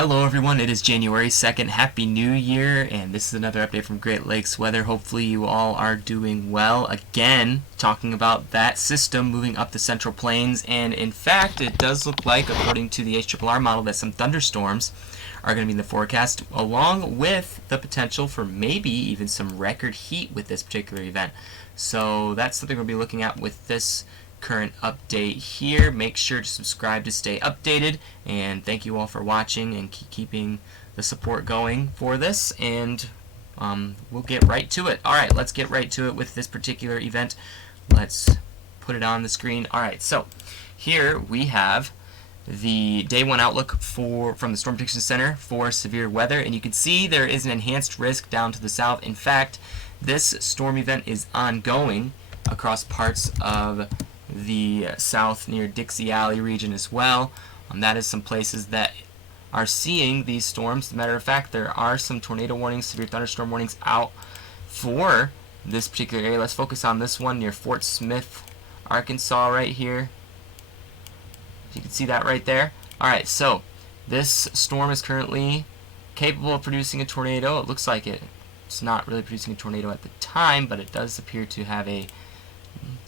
Hello everyone, it is January 2nd. Happy New Year, and this is another update from Great Lakes Weather. Hopefully you all are doing well. Again, talking about that system moving up the Central Plains, and in fact, it does look like, according to the HRRR model, that some thunderstorms are going to be in the forecast, along with the potential for maybe even some record heat with this particular event. So that's something we'll be looking at with this current update here. Make sure to subscribe to stay updated, and thank you all for watching and keeping the support going for this, and we'll get right to it. Alright, let's get right to it with this particular event. Let's put it on the screen. Alright, so here we have the day one outlook from the Storm Prediction Center for severe weather, and you can see there is an enhanced risk down to the south. In fact, this storm event is ongoing across parts of the south near Dixie Alley region as well. That is some places that are seeing these storms. As a matter of fact, there are some tornado warnings, severe thunderstorm warnings out for this particular area. Let's focus on this one near Fort Smith, Arkansas, right here. You can see that right there. Alright, so this storm is currently capable of producing a tornado. It looks like it's not really producing a tornado at the time, but it does appear to have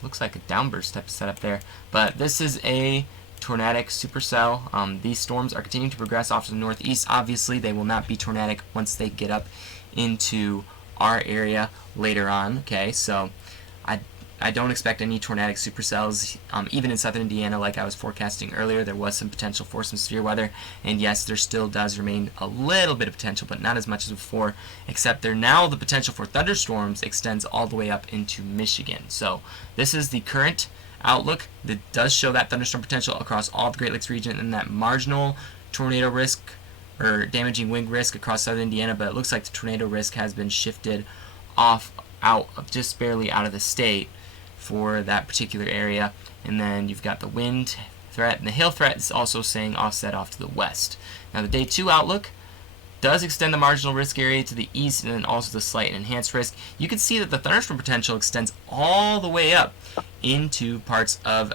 looks like a downburst type of setup there. But this is a tornadic supercell. These storms are continuing to progress off to the northeast. Obviously, they will not be tornadic once they get up into our area later on. Okay, so I don't expect any tornadic supercells, even in southern Indiana, like I was forecasting earlier. There was some potential for some severe weather, and yes, there still does remain a little bit of potential, but not as much as before, except now the potential for thunderstorms extends all the way up into Michigan. So this is the current outlook that does show that thunderstorm potential across all the Great Lakes region, and that marginal tornado risk or damaging wind risk across southern Indiana, but it looks like the tornado risk has been shifted just barely out of the state for that particular area. And then you've got the wind threat, and the hail threat is also saying offset off to the west. Now the day 2 outlook does extend the marginal risk area to the east, and then also the slight and enhanced risk. You can see that the thunderstorm potential extends all the way up into parts of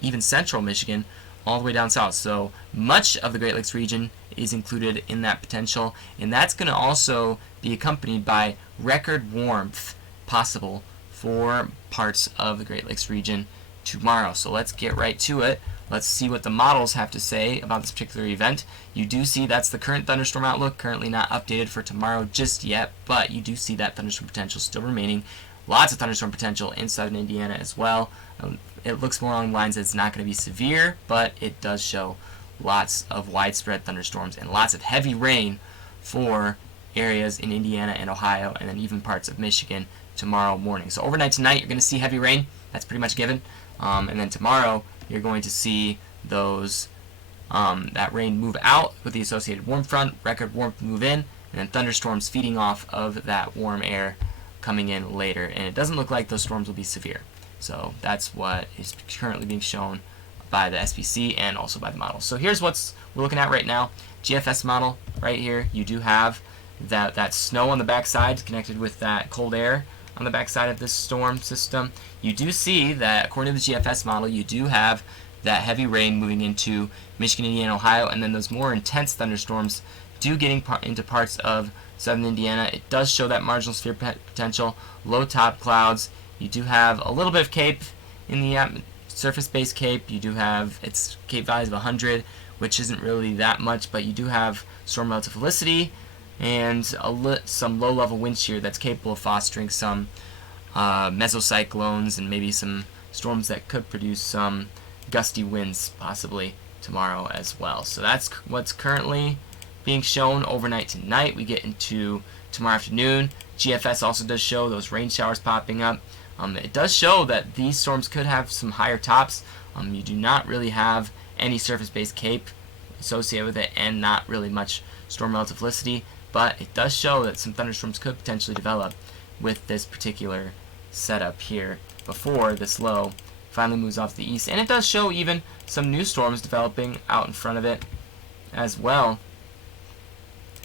even central Michigan, all the way down south. So much of the Great Lakes region is included in that potential, and that's going to also be accompanied by record warmth possible for parts of the Great Lakes region tomorrow. So let's get right to it. Let's see what the models have to say about this particular event. You do see that's the current thunderstorm outlook, currently not updated for tomorrow just yet, but you do see that thunderstorm potential still remaining. Lots of thunderstorm potential in southern Indiana as well. It looks more along the lines that it's not going to be severe, but it does show lots of widespread thunderstorms and lots of heavy rain for areas in Indiana and Ohio, and then even parts of Michigan tomorrow morning. So overnight tonight, you're going to see heavy rain. That's pretty much given. And then tomorrow, you're going to see that rain move out with the associated warm front, record warmth move in, and then thunderstorms feeding off of that warm air coming in later. And it doesn't look like those storms will be severe. So that's what is currently being shown by the SPC and also by the model. So here's what we're looking at right now. GFS model right here. You do have that snow on the backside connected with that cold air on the backside of this storm system. You do see that, according to the GFS model, you do have that heavy rain moving into Michigan, Indiana, Ohio, and then those more intense thunderstorms getting into parts of southern Indiana. It does show that marginal severe potential, low top clouds. You do have a little bit of CAPE in the surface-based CAPE. You do have its CAPE values of 100, which isn't really that much, but you do have storm relative felicity and some low-level wind shear that's capable of fostering some mesocyclones and maybe some storms that could produce some gusty winds possibly tomorrow as well. So that's what's currently being shown overnight tonight. We get into tomorrow afternoon. GFS also does show those rain showers popping up. It does show that these storms could have some higher tops. You do not really have any surface-based CAPE associated with it, and not really much storm relative felicity. But it does show that some thunderstorms could potentially develop with this particular setup here before this low finally moves off to the east. And it does show even some new storms developing out in front of it as well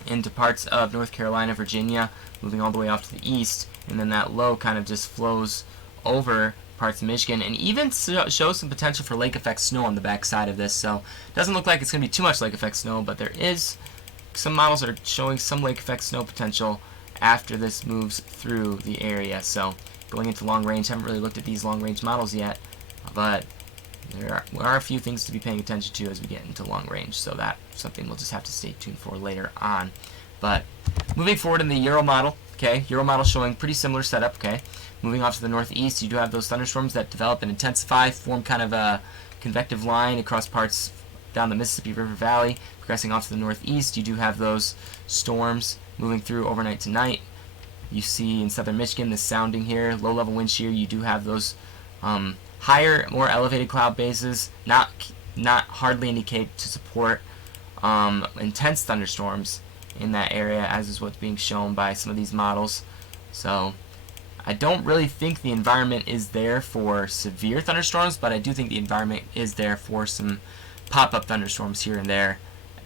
into parts of North Carolina, Virginia, moving all the way off to the east. And then that low kind of just flows over parts of Michigan, and even shows some potential for lake effect snow on the back side of this. So it doesn't look like it's going to be too much lake effect snow, but there is some models that are showing some lake effect snow potential after this moves through the area. So going into long range, haven't really looked at these long range models yet, but there are a few things to be paying attention to as we get into long range. So that's something we'll just have to stay tuned for later on. But moving forward in the Euro model, okay, Euro model showing pretty similar setup, okay. Moving off to the northeast, you do have those thunderstorms that develop and intensify, form kind of a convective line across parts down the Mississippi River Valley. Progressing off to the northeast, you do have those storms moving through overnight tonight. You see in southern Michigan this sounding here, low-level wind shear. You do have those higher, more elevated cloud bases, not hardly any cape to support intense thunderstorms in that area, as is what's being shown by some of these models. So I don't really think the environment is there for severe thunderstorms, but I do think the environment is there for some pop-up thunderstorms here and there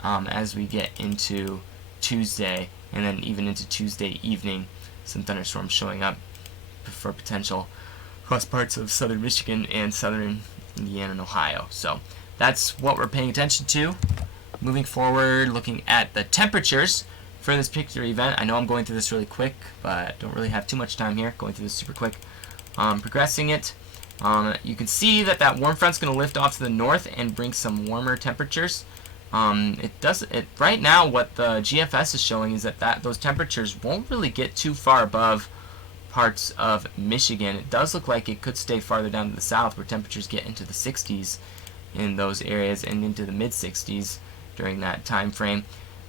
as we get into Tuesday, and then even into Tuesday evening, some thunderstorms showing up for potential across parts of southern Michigan and southern Indiana and Ohio. So that's what we're paying attention to. Moving forward, looking at the temperatures for this particular event. I know I'm going through this really quick, but don't really have too much time here. Going through this super quick. Progressing it. You can see that warm front's going to lift off to the north and bring some warmer temperatures. Right now, what the GFS is showing is that those temperatures won't really get too far above parts of Michigan. It does look like it could stay farther down to the south, where temperatures get into the 60s in those areas and into the mid 60s during that time frame.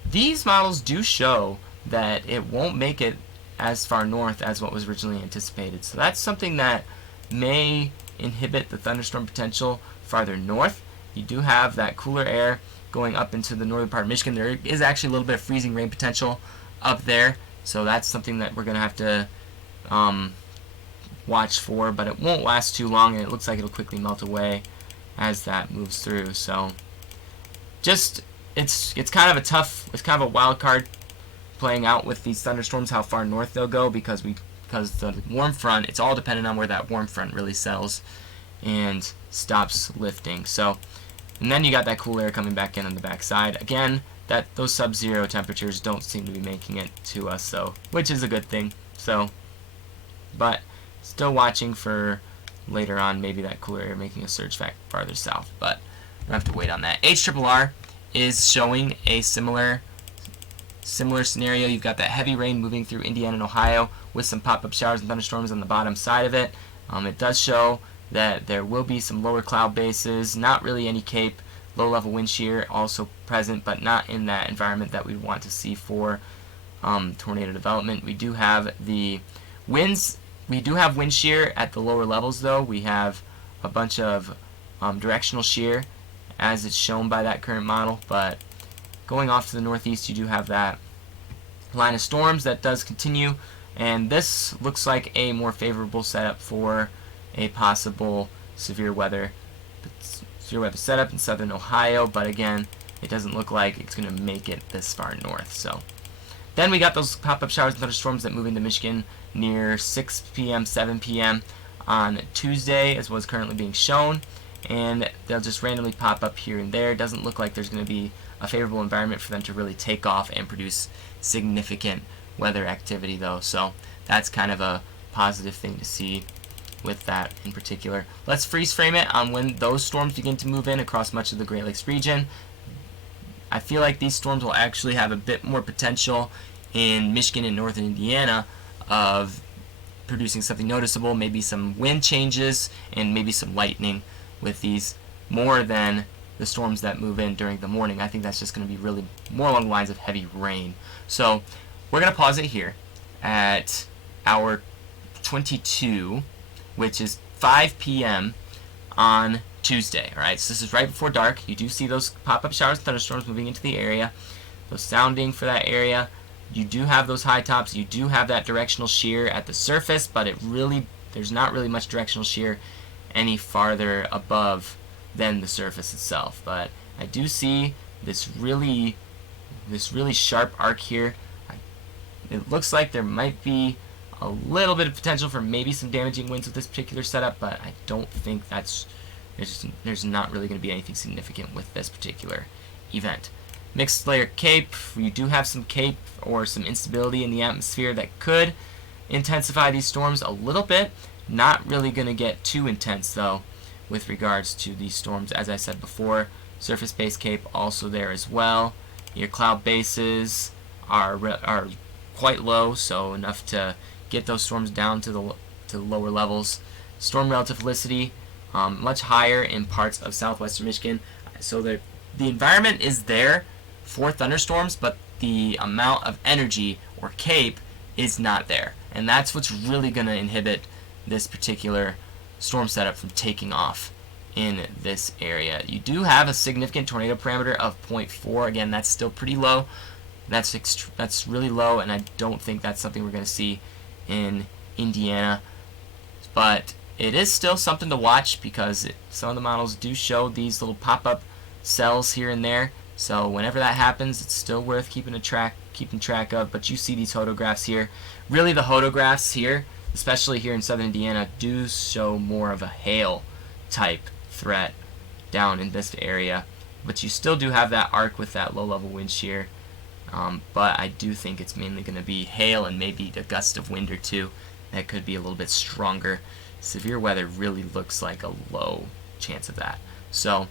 These models do show that it won't make it as far north as what was originally anticipated. So that's something that may inhibit the thunderstorm potential farther north. You do have that cooler air going up into the northern part of Michigan. There is actually a little bit of freezing rain potential up there, so that's something that we're going to have to watch for, but it won't last too long, and it looks like it'll quickly melt away as that moves through. So just it's kind of a wild card playing out with these thunderstorms, how far north they'll go, because the warm front, it's all dependent on where that warm front really settles and stops lifting. So, and then you got that cool air coming back in on the backside. Again, those sub-zero temperatures don't seem to be making it to us, so, which is a good thing. So, but still watching for later on maybe that cooler air making a surge back farther south, but we'll have to wait on that. HRRR is showing a similar scenario. You've got that heavy rain moving through Indiana and Ohio with some pop-up showers and thunderstorms on the bottom side of it. It does show that there will be some lower cloud bases, not really any cape, low-level wind shear also present, but not in that environment that we'd want to see for tornado development. We do have the winds. We do have wind shear at the lower levels, though. We have a bunch of directional shear, as it's shown by that current model, but going off to the northeast, you do have that line of storms that does continue, and this looks like a more favorable setup for a possible severe weather setup in southern Ohio, but again, it doesn't look like it's going to make it this far north. So then we got those pop-up showers and thunderstorms that move into Michigan near 6 p.m., 7 p.m. on Tuesday, as was currently being shown, and they'll just randomly pop up here and there. It doesn't look like there's going to be a favorable environment for them to really take off and produce significant weather activity, though, so that's kind of a positive thing to see with that in particular. Let's freeze frame it on when those storms begin to move in across much of the Great Lakes region. I feel like these storms will actually have a bit more potential in Michigan and northern Indiana of producing something noticeable, maybe some wind changes and maybe some lightning with these, more than the storms that move in during the morning. I think that's just going to be really more along the lines of heavy rain. So we're going to pause it here at hour 22, which is 5 p.m. on Tuesday. Alright, so this is right before dark. You do see those pop-up showers and thunderstorms moving into the area. Those sounding for that area. You do have those high tops. You do have that directional shear at the surface, but there's not really much directional shear any farther above than the surface itself. But I do see this really sharp arc here. It looks like there might be a little bit of potential for maybe some damaging winds with this particular setup, but I don't think there's not really going to be anything significant with this particular event. Mixed layer cape, you do have some cape or some instability in the atmosphere that could intensify these storms a little bit. Not really going to get too intense though with regards to these storms. As I said before, surface base cape also there as well. Your cloud bases are quite low, so enough to get those storms down to the lower levels. Storm relative felicity much higher in parts of southwestern Michigan, so the environment is there for thunderstorms, but the amount of energy or cape is not there, and that's what's really going to inhibit this particular storm setup from taking off in this area. You do have a significant tornado parameter of 0.4. Again, that's still pretty low. That's really low, and I don't think that's something we're going to see in Indiana, but it is still something to watch because some of the models do show these little pop-up cells here and there. So whenever that happens, it's still worth keeping track of. But you see these photographs here. Really, the photographs here, especially here in southern Indiana, do show more of a hail type threat down in this area. But you still do have that arc with that low-level wind shear. But I do think it's mainly going to be hail and maybe a gust of wind or two that could be a little bit stronger. Severe weather really looks like a low chance of that. So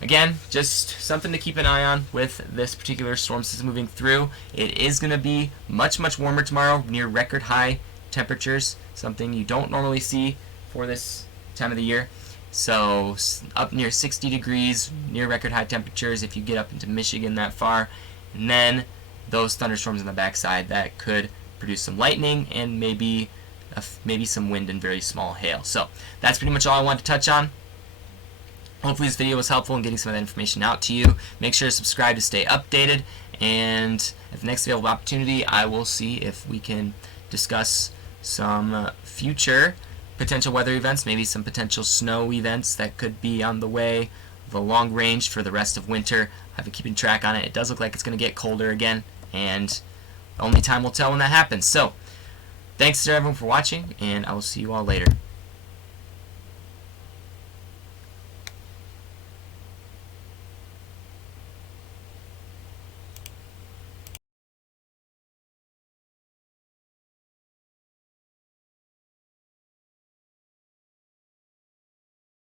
again, just something to keep an eye on with this particular storm system moving through. It is going to be much warmer tomorrow, near record high temperatures, something you don't normally see for this time of the year. So up near 60 degrees, near record high temperatures if you get up into Michigan that far. And then those thunderstorms on the backside that could produce some lightning and maybe some wind and very small hail. So that's pretty much all I wanted to touch on. Hopefully this video was helpful in getting some of that information out to you. Make sure to subscribe to stay updated, and at the next available opportunity I will see if we can discuss some future potential weather events, maybe some potential snow events that could be on the way, the long range for the rest of winter. I've been keeping track on it. It does look like it's going to get colder again, and only time will tell when that happens. So thanks to everyone for watching, and I will see you all later.